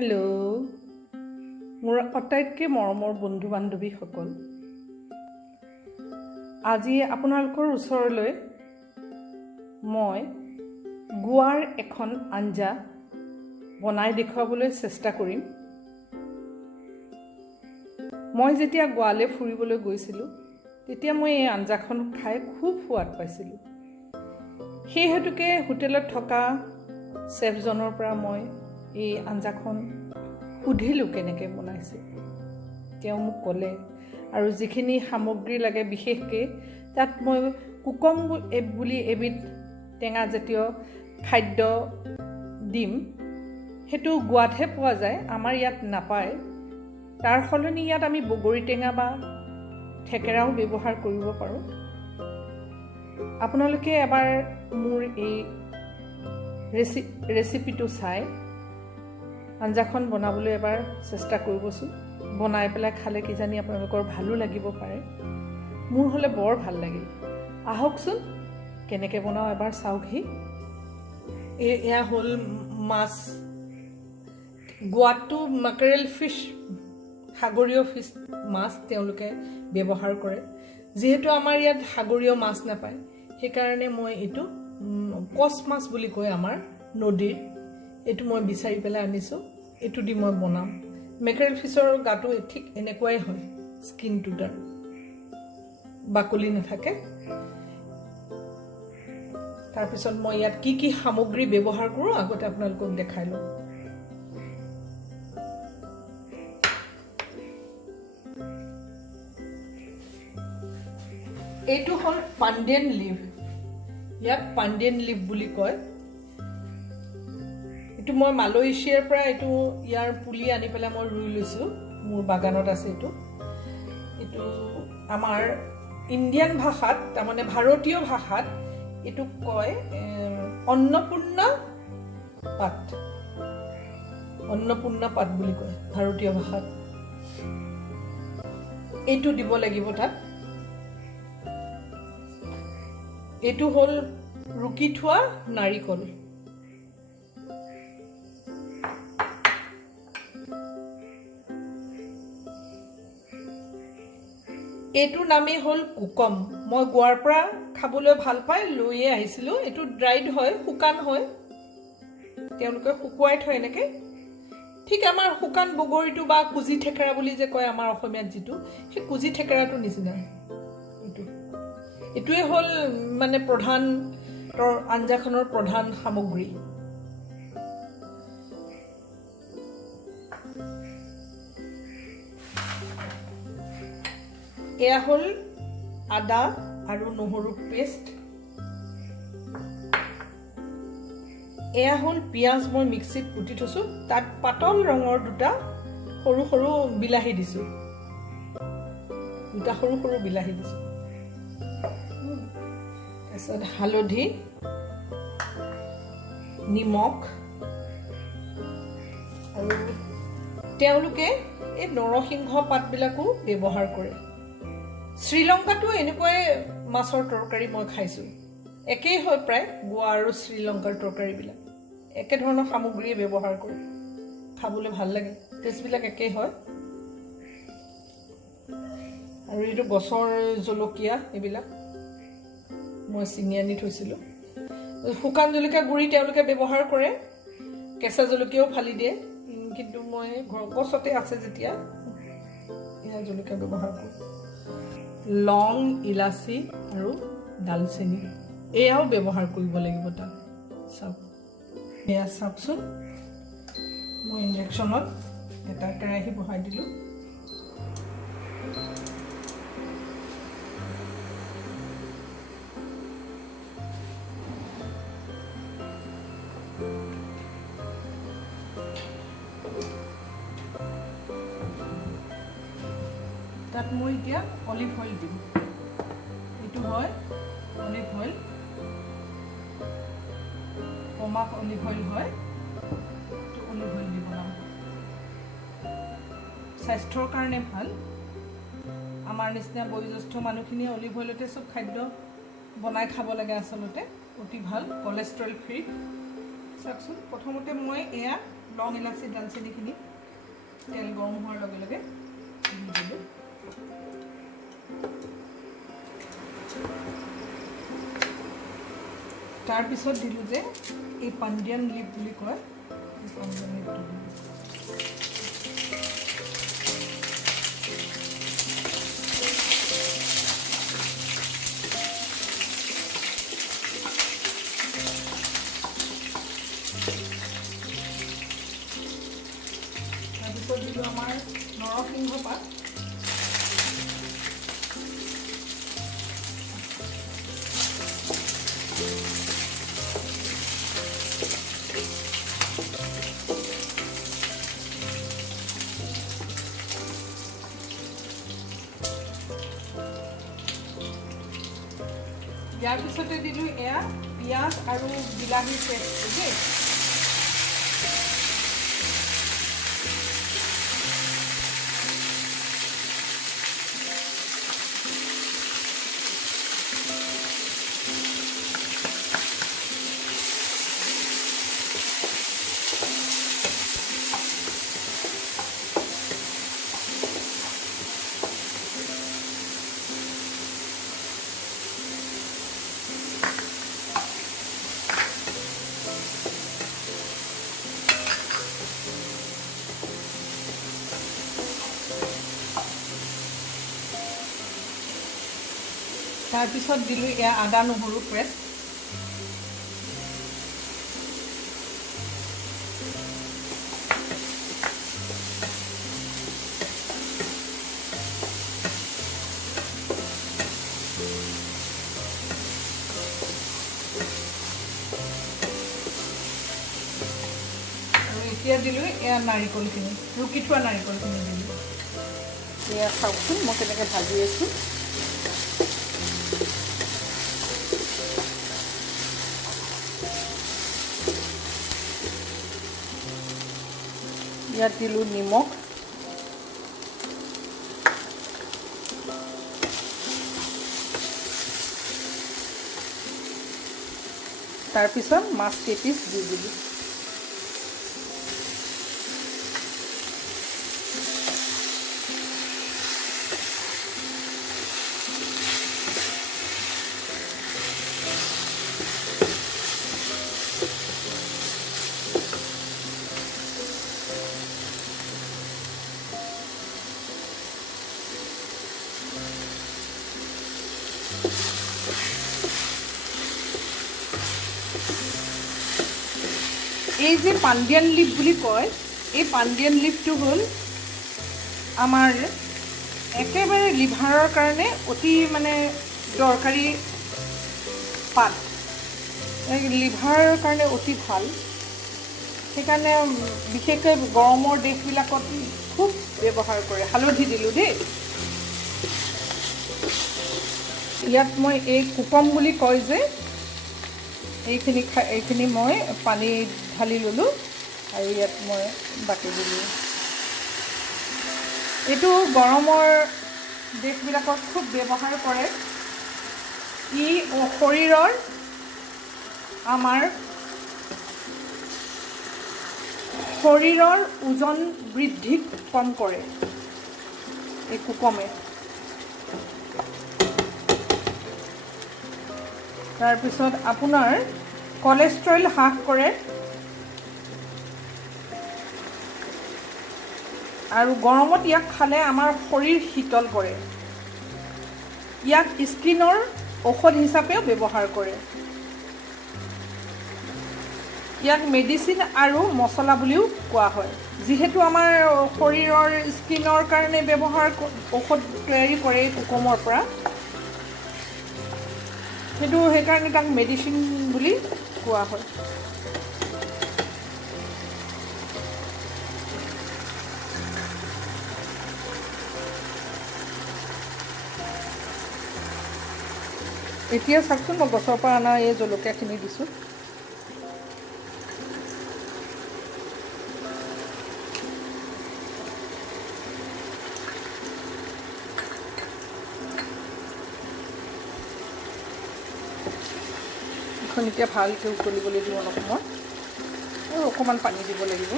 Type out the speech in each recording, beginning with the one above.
Hello' মোৰ আটাইতকৈ মৰমৰ বন্ধু বান্ধৱীসকল, আজি আপোনালোকৰ ওচৰলৈ মই গোৱাৰ এখন আঞ্জা বনাই দেখুৱাবলৈ চেষ্টা কৰিম। মই যেতিয়া গোৱালৈ ফুৰিবলৈ গৈছিলোঁ তেতিয়া মই এই আঞ্জাখন খাই খুব সোৱাদ পাইছিলোঁ। সেই হেতুকে হোটেলত থকা চেফজনৰ পৰা মই এই আঞ্জাখন সুধিলোঁ কেনেকৈ বনাইছে। তেওঁ মোক ক'লে আৰু যিখিনি সামগ্ৰী লাগে বিশেষকৈ তাত মই কুকম বুলি এবিধ টেঙাজাতীয় খাদ্য দিম, সেইটো গোৱাতহে পোৱা যায়, আমাৰ ইয়াত নাপায়। তাৰ সলনি ইয়াত আমি বগৰী টেঙা বা থেকেৰাও ব্যৱহাৰ কৰিব পাৰোঁ। আপোনালোকে এবাৰ মোৰ এই ৰেচিপিটো চাই আঞ্জাখন বনাবলৈ এবাৰ চেষ্টা কৰিবচোন। বনাই পেলাই খালে কিজানি আপোনালোকৰ ভালো লাগিব পাৰে। মোৰ হ'লে বৰ ভাল লাগিল। আহকচোন কেনেকৈ বনাওঁ এবাৰ চাওকহি। এয়া হ'ল মাছ। গোৱাতটো মাকেৰেল ফিছ, সাগৰীয় ফিছ মাছ তেওঁলোকে ব্যৱহাৰ কৰে। যিহেতু আমাৰ ইয়াত সাগৰীয় মাছ নাপায়, সেইকাৰণে মই এইটো কচ মাছ বুলি কয় আমাৰ নদীৰ, এইটো মই বিচাৰি পেলাই আনিছোঁ। এইটো দি মই বনাম। মেকেৰেল ফিছৰ গাটো ঠিক এনেকুৱাই হয়, স্কিনটো তাৰ বাকলি নাথাকে। তাৰপিছত মই ইয়াত কি কি সামগ্ৰী ব্যৱহাৰ কৰোঁ আগতে আপোনালোকক দেখাই লওঁ। এইটো হ'ল পাণ্ডেন লিভ, ইয়াক পাণ্ডেন লিভ বুলি কয়। এইটো মই মালয়েছিয়াৰ পৰা ইয়াৰ পুলি আনি পেলাই মই ৰুই লৈছোঁ, মোৰ বাগানত আছে। এইটো আমাৰ ইণ্ডিয়ান ভাষাত, তাৰমানে ভাৰতীয় ভাষাত এইটো কয় অন্নপূৰ্ণা পাত, অন্নপূৰ্ণা পাত বুলি কয় ভাৰতীয় ভাষাত। এইটো দিব লাগিব তাত। এইটো হ'ল ৰুকি থোৱা নাৰিকল। এইটোৰ নামেই হ'ল কুকম। মই গোৱাৰ পৰা খাবলৈ ভাল পাই লৈয়ে আহিছিলোঁ। এইটো ড্ৰাইড হয়, শুকান হয়, তেওঁলোকে শুকুৱাই থয় এনেকৈ। ঠিক আমাৰ শুকান বগৰীটো বা কুজি থেকেৰা বুলি যে কয় আমাৰ অসমীয়াত যিটো, সেই কুজি থেকেৰাটোৰ নিচিনা। এইটোৱে হ'ল মানে আঞ্জাখনৰ প্ৰধান সামগ্ৰী। এয়া হ'ল আদা আৰু নহৰু পেষ্ট। এয়া হ'ল পিঁয়াজ, মই মিক্সিত কুটি থৈছোঁ। তাত পাতল ৰঙৰ দুটা সৰু সৰু বিলাহী দিছোঁ, তাৰপিছত হালধি, নিমখ, আৰু তেওঁলোকে এই নৰসিংহ পাতবিলাকো ব্যৱহাৰ কৰে। শ্ৰীলংকাতো এনেকুৱাই মাছৰ তৰকাৰী মই খাইছোঁ। একেই হয় প্ৰায় গোৱা আৰু শ্ৰীলংকাৰ তৰকাৰীবিলাক, একেধৰণৰ সামগ্ৰীয়ে ব্যৱহাৰ কৰে। খাবলৈ ভাল লাগে, টেষ্টবিলাক একেই হয়। আৰু এইটো গছৰ জলকীয়া, এইবিলাক মই ছিঙি আনি থৈছিলোঁ। শুকান জলকীয়া গুড়ি তেওঁলোকে ব্যৱহাৰ কৰে, কেঁচা জলকীয়াও ফালি দিয়ে, কিন্তু মই গছতে আছে যেতিয়া এয়া জলকীয়া ব্যৱহাৰ কৰোঁ। লং, ইলাচি আৰু ডালচেনি এয়াও ব্যৱহাৰ কৰিব লাগিব তাত। চাওক, এয়া চাওকচোন, মই ইণ্ডাকশ্যনত এটা কেৰাহী বহাই দিলোঁ। তাত মই এতিয়া অলিভ অইল দিম। এইটো হয় অলিভ অইল, কমাক অলিভ অইল হয়, এইটো অলিভ অইল দি বনাম। স্বাস্থ্যৰ কাৰণে ভাল। আমাৰ নিচিনা বয়োজ্যেষ্ঠ মানুহখিনিয়ে অলিভ অইলতে চব খাদ্য বনাই খাব লাগে, আচলতে অতি ভাল, কলেষ্ট্ৰল ফ্ৰী। চাওকচোন, প্ৰথমতে মই এয়া লং ইলাচি দালচেনিখিনি তেল গৰম হোৱাৰ লগে লগে দি দিলোঁ। তাৰপিছত দিলোঁ যে এই পাণ্ডিয়ান লিপ বুলি কয়, এই পাণ্ডিয়ান লিপটো দিলোঁ। তাৰপিছত দিলোঁ আমাৰ নৰসিংহ পাত, ইয়াৰ পিছতে দিলোঁ এয়া পিঁয়াজ আৰু বিলাহীৰ পেষ্টটো দেই। তাৰপিছত দিলোঁ এয়া আদা নহৰু পেষ্ট, আৰু এতিয়া দিলোঁ এয়া নাৰিকলখিনি, ৰুকি থোৱা নাৰিকলখিনি দিলোঁ। এয়া চাওকচোন মই কেনেকৈ ভাজি আছোঁ। ইয়াত দিলোঁ নিমখ, তাৰপিছত মাছ কেইপিচ দি দিলোঁ। এই যে পাণ্ডিয়ান লিপ বুলি কয়, এই পাণ্ডিয়ান লিপটো হ'ল আমাৰ একেবাৰে লিভাৰৰ কাৰণে অতি মানে দৰকাৰী পাত, লিভাৰৰ কাৰণে অতি ভাল। সেইকাৰণে বিশেষকৈ গৰমৰ দেশবিলাকত খুব ব্যৱহাৰ কৰে। হালধি দিলোঁ দেই। ইয়াত মই এই কুকম বুলি কয় যে এইখিনি মই পানী ঢালি ল'লোঁ আৰু ইয়াত মই বাকি দিলোঁ। এইটো গৰমৰ দেশবিলাকত খুব ব্যৱহাৰ কৰে। ই শৰীৰৰ আমাৰ ওজন বৃদ্ধি কম কৰে এই কুকমে। তাৰপিছত আপোনাৰ কলেষ্ট্ৰল হ্ৰাস কৰে আৰু গৰমত ইয়াক খালে আমাৰ শৰীৰ শীতল কৰে। ইয়াক স্কিনৰ ঔষধ হিচাপেও ব্যৱহাৰ কৰে। ইয়াক মেডিচিন আৰু মছলা বুলিও কোৱা হয়। যিহেতু আমাৰ শৰীৰৰ স্কিনৰ কাৰণে ঔষধ তৈয়াৰী কৰে এই কুকমৰ পৰা, সেইকাৰণে তাক মেডিচিন বুলি কোৱা হয়। এতিয়া চাওকচোন মই গছৰ পৰা অনা এই জলকীয়াখিনি দিছোঁ। এখন এতিয়া ভালকৈ উতলিবলৈ দিব অলপ সময় আৰু অকণমান পানী দিব লাগিব।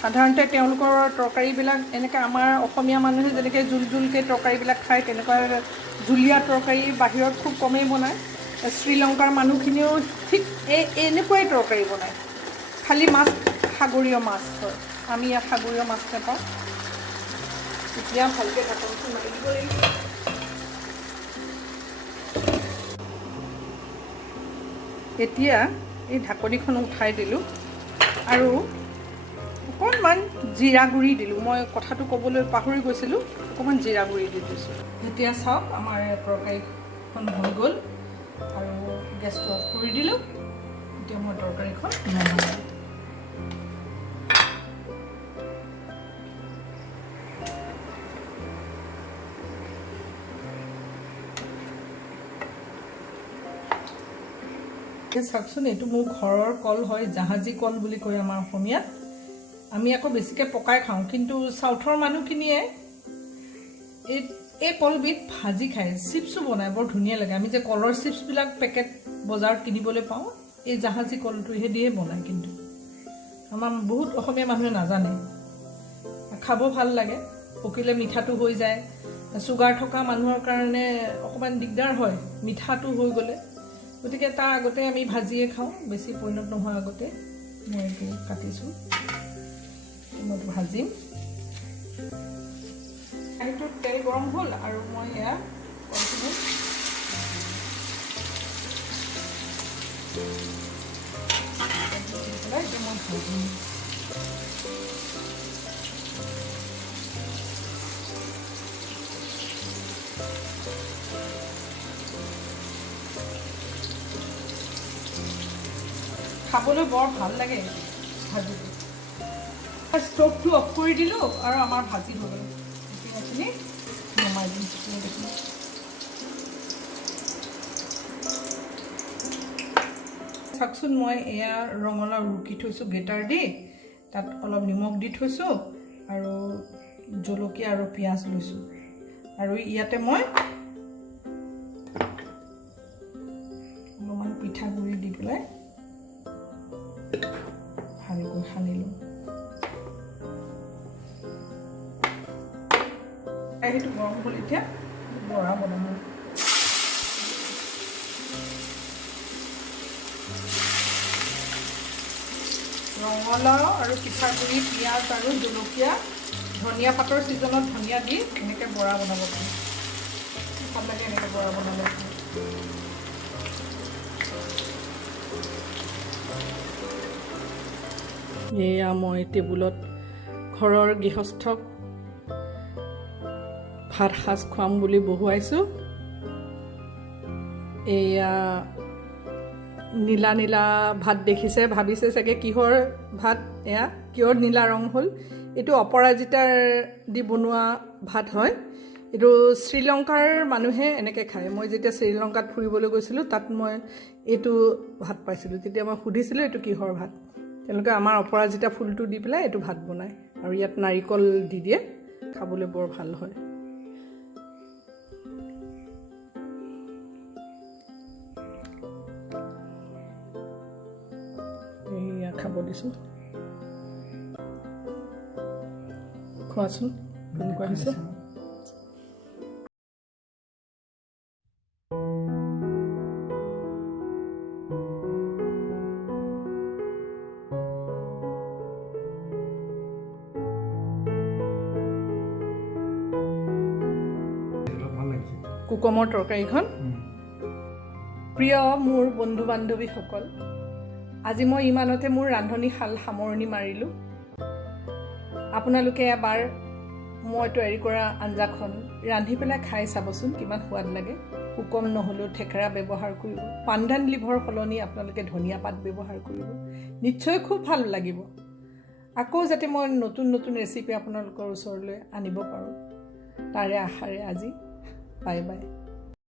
সাধাৰণতে তেওঁলোকৰ তৰকাৰীবিলাক এনেকৈ আমাৰ অসমীয়া মানুহে যেনেকৈ জোল জোলকৈ তৰকাৰীবিলাক খায় তেনেকুৱা জুলীয়া তৰকাৰী বাহিৰত খুব কমেই বনায়। শ্ৰীলংকাৰ মানুহখিনিও ঠিক এনেকুৱাই তৰকাৰী বনায়, খালি মাছ সাগৰীয় মাছ হয়। আমি ইয়াত সাগৰীয় মাছ নাপাওঁ। এতিয়া ভালকৈ ঢাকনটো মাৰি দিব লাগিব। এতিয়া এই ঢাকনিখন উঠাই দিলোঁ আৰু অকণমান জিৰা গুড়ি দিলোঁ। মই কথাটো ক'বলৈ পাহৰি গৈছিলোঁ, অকণমান জিৰা গুড়ি দি দিছোঁ। এতিয়া চাওক আমাৰ তৰকাৰীখন হৈ গ'ল আৰু গেছটো অফ কৰি দিলোঁ। এতিয়া মই তৰকাৰীখন নমাই চাওকচোন, এইটো মোৰ ঘৰৰ কল হয়, জাহাজী কল বুলি কয় আমাৰ অসমীয়াত। আমি আকৌ বেছিকৈ পকাই খাওঁ, কিন্তু চাউথৰ মানুহখিনিয়ে এই কলবিধ ভাজি খায়, চিপছো বনায়, বৰ ধুনীয়া লাগে। আমি যে কলৰ চিপছবিলাক পেকেট বজাৰত কিনিবলৈ পাওঁ, এই জাহাজী কলটোহে দিয়ে বনায়, কিন্তু আমাৰ বহুত অসমীয়া মানুহে নাজানে। খাব ভাল লাগে, পকিলে মিঠাটো হৈ যায়। চুগাৰ থকা মানুহৰ কাৰণে অকণমান দিগদাৰ হয় মিঠাটো হৈ গ'লে, গতিকে তাৰ আগতে আমি ভাজিয়ে খাওঁ, বেছি পৰিণত নোহোৱাৰ আগতে। মই এইটো কাটিছোঁ, মই ভাজিম। কেৰাহীটোত তেল গৰম হ'ল আৰু মই এয়া কলখিনি পেলাই এতিয়া মই ভাজিম। খাবলৈ বৰ ভাল লাগে ভাজিটো। ষ্ট'ভটো অফ কৰি দিলোঁ আৰু আমাৰ ভাজি হৈ গ'ল। এইখিনি নমাই দিম। চাওকচোন, মই এয়া ৰঙালাও ৰুকি থৈছোঁ গ্ৰেটাৰ দি, তাত অলপ নিমখ দি থৈছোঁ আৰু জলকীয়া আৰু পিঁয়াজ লৈছোঁ। আৰু ইয়াতে মই অলপমান পিঠাগুড়ি দি পেলাই ভালকৈ সানিলোঁ। কেৰাহীটো গৰম হ'ল, এতিয়া বৰা বনাম। ৰঙালাও আৰু পিঠাগুড়ি, পিঁয়াজ আৰু জলকীয়া, ধনিয়া পাতৰ ছিজনত ধনিয়া দি এনেকৈ বৰা বনাব পাৰি। ভাল লাগে এনেকৈ বৰা বনাব। এয়া মই টেবুলত ঘৰৰ গৃহস্থক ভাত সাজ খুৱাম বুলি বহুৱাইছোঁ। এয়া নীলা নীলা ভাত দেখিছে, ভাবিছে চাগে কিহৰ ভাত, এয়া কিহৰ নীলা ৰং হ'ল। এইটো অপৰাজিতাৰ দি বনোৱা ভাত হয়। এইটো শ্ৰীলংকাৰ মানুহে এনেকৈ খায়। মই যেতিয়া শ্ৰীলংকাত ফুৰিবলৈ গৈছিলোঁ, তাত মই এইটো ভাত পাইছিলোঁ। তেতিয়া মই সুধিছিলোঁ এইটো কিহৰ ভাত। তেওঁলোকে আমাৰ অপৰাজিতা ফুলটো দি পেলাই এইটো ভাত বনায় আৰু ইয়াত নাৰিকল দি দিয়ে, খাবলৈ বৰ ভাল হয়। এয়া খাব দিছোঁ, খোৱাচোন কেনেকুৱা হৈছে। কুকমৰ তৰকাৰীখন। প্ৰিয় মোৰ বন্ধু বান্ধৱীসকল, আজি মই ইমানতে মোৰ ৰান্ধনীশাল সামৰণি মাৰিলোঁ। আপোনালোকে এবাৰ মই তৈয়াৰী কৰা আঞ্জাখন ৰান্ধি পেলাই খাই চাবচোন, কিমান সোৱাদ লাগে। কুকম নহ'লেও থেকেৰা ব্যৱহাৰ কৰিব, পাণ্ডান লিভৰ সলনি আপোনালোকে ধনিয়া পাত ব্যৱহাৰ কৰিব, নিশ্চয় খুব ভাল লাগিব। আকৌ যাতে মই নতুন নতুন ৰেচিপি আপোনালোকৰ ওচৰলৈ আনিব পাৰোঁ, তাৰে আশাৰে আজি বাই বাই।